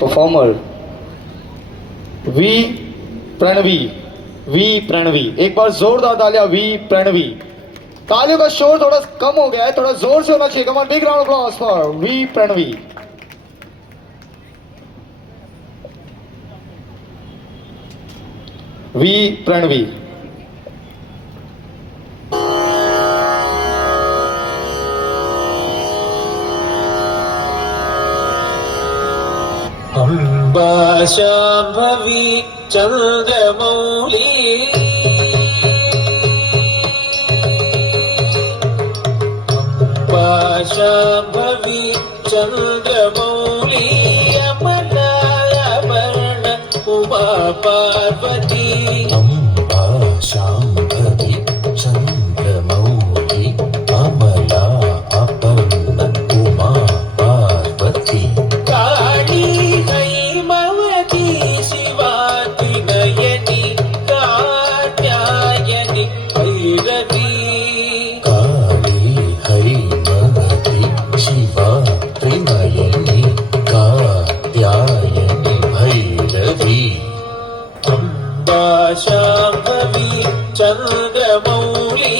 Performer V Pranavi. V Pranavi, एक बार जोरदार तालियां वी प्रणवी। तालियों का शोर थोड़ा कम हो गया है, थोड़ा जोर से होना चाहिए। Come on, big round of applause for V Pranavi. V Pranavi. Amba Shambhavi Chandramouli Amba Shambhavi Chandramouli अमलावर्ण उमा पार्वती अम्बा शाम्भवी चन्द्रमौली अमला अपर्ण उमा पार्वती काली हैमवती शिवाति नयनी कात्यायनी भैरवी काली हैमवती शिवा त्रिनयनी कात्यायनी भैरवी अम्बा शाम्भवी चन्द्रमौली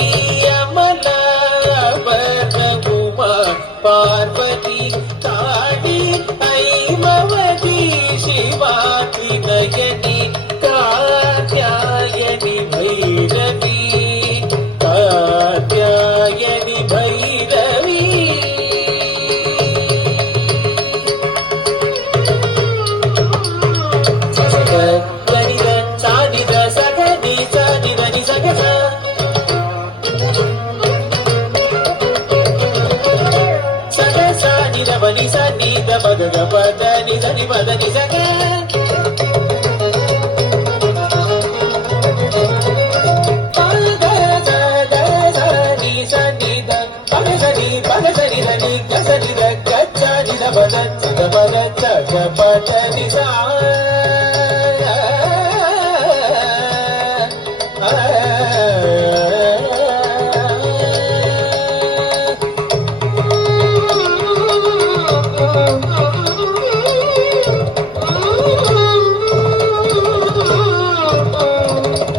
अमलावर्ण उमा पार्वती काली हैमवती शिवाति नयनी कात्यायनी भैरवी कात्यायनी भैरवी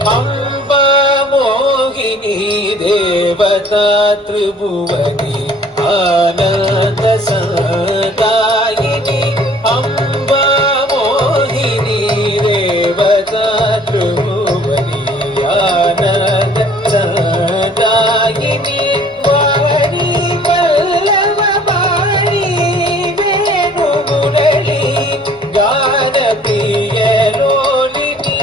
अम्बा मोहिनी देवता त्रिभुवनी आनंद सदायिनी अम्बा मोहिनी देवता त्रिभुवनी आनंद सदायिनी वाणी पल्लव वाणी वेणुमुरली गान प्रिय लोलिनी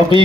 अभी